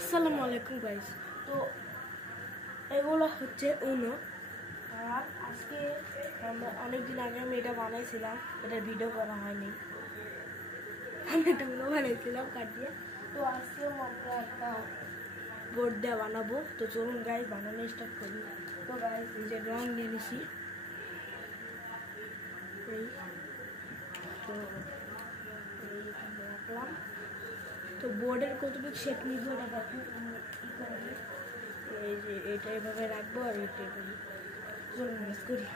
আসসালামু আলাইকুম গাইস। তো এগুলো হচ্ছে উনো। আর আজকে অনেকদিন আগে আমি এটা বানাইছিলাম, এটা ভিডিও করা হয়নি। আমি এটা উনো বানাইছিলাম কাঠ দিয়ে। তো আজকে আমরা একটা বোর্ড দিয়ে বানাবো। তো চলুন গাইস বানানো স্টার্ট করি। তো গাইস এই যে রং নিয়ে নিছি, এই তো এইখানে রাখলাম। তো বোর্ডের কতটুকু শেপ নিব এটা দেখেন, এই যে এটা এভাবে রাখবো আর এটা এভাবে। চলুন মিস করি।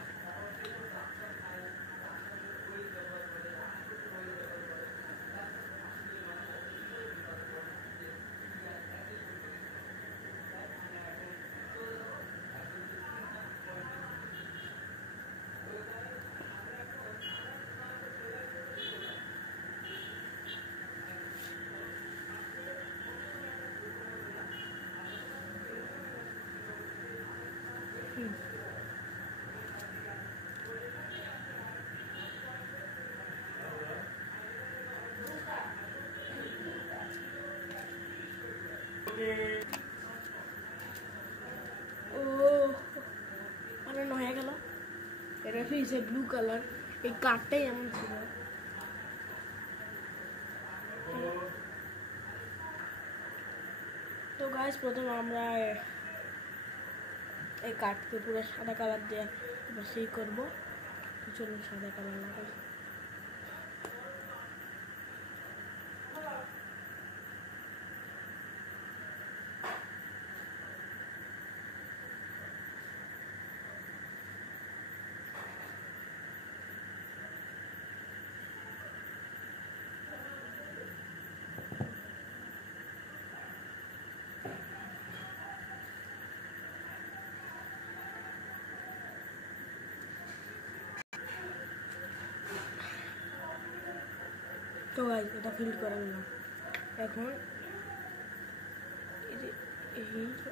ও বানানো হয়ে গেল। এটা হচ্ছে ব্লু কালার, এই কাঠটাই এমন ছিল। তো গাইস প্রথমে আমরা এই কাঠকে পুরো সাদা কালার দিয়ে সেই করবো। চলুন সাদা কালার লাগাই। তো গাইস এটা ফিল করে নিলাম। এখন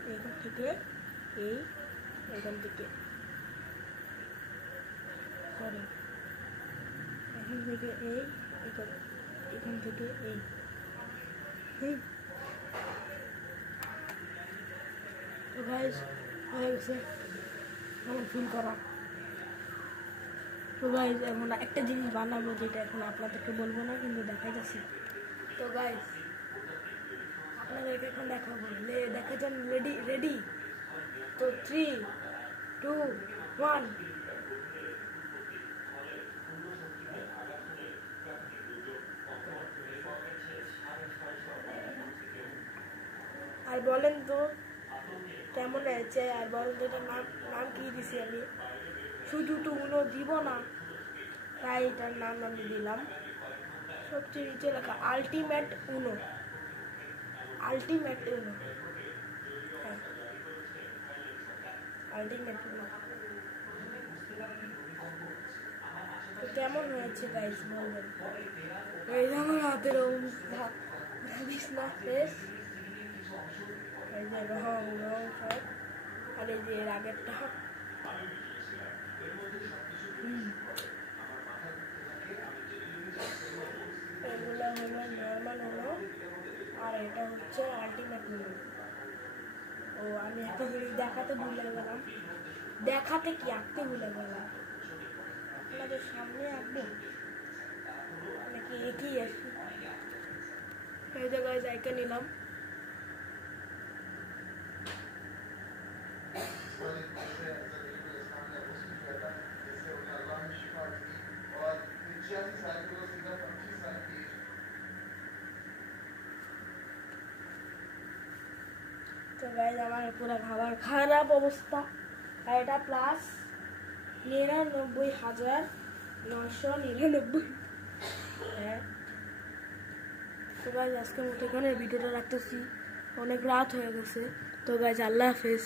এখান থেকে এখান থেকে সরি এখান থেকে এখান থেকে তো গাইস হয়ে গেছে এখন ফিল করা। তো গাইস এখন একটা জিনিস বানাবো, যেটা এখন আপনাদেরকে বলবো না, কিন্তু দেখাই যাচ্ছে। তো গাইস আপনাদেরকে এখন দেখাবো, দেখা যান। রেডি? তো 3, 2, 1। আর বলেন তো কেমন হয়েছে, আর বলেন তো এটার নাম কি দিছি আমি। শুধু তো উনো দিব না, তাই এটার নাম আমি দিলাম। সবচেয়ে নিচে লেখা আলটিমেট উনো। আলটিমেট উনো, হ্যাঁ আলটিমেট উনো। তো কেমন হয়েছে গাইস বলবেন। এই আমার হাতের অবস্থা, ভাবিস না ফ্রেশ। এই যে রং সব, আর এই যে আগেরটা। এগুলো হলো নর্মাল হলো, আর এটা হচ্ছে আলটিমেট হলো। ও আমি একটা জিনিস দেখাতে ভুলে গেলাম, দেখাতে কি আঁকতে ভুলে গেলাম। আপনাদের সামনে আঁকবো নাকি একই আসি। এই জায়গায় জায়গা নিলাম। তো গাইজ আমার পুরো খারাপ অবস্থা। আর এটা প্লাস 99,999। হ্যাঁ তো গাইজ আজকের মতো এখানে ভিডিওটা রাখতেছি, অনেক রাত হয়ে গেছে। তো গাইজ আল্লাহ হাফেজ।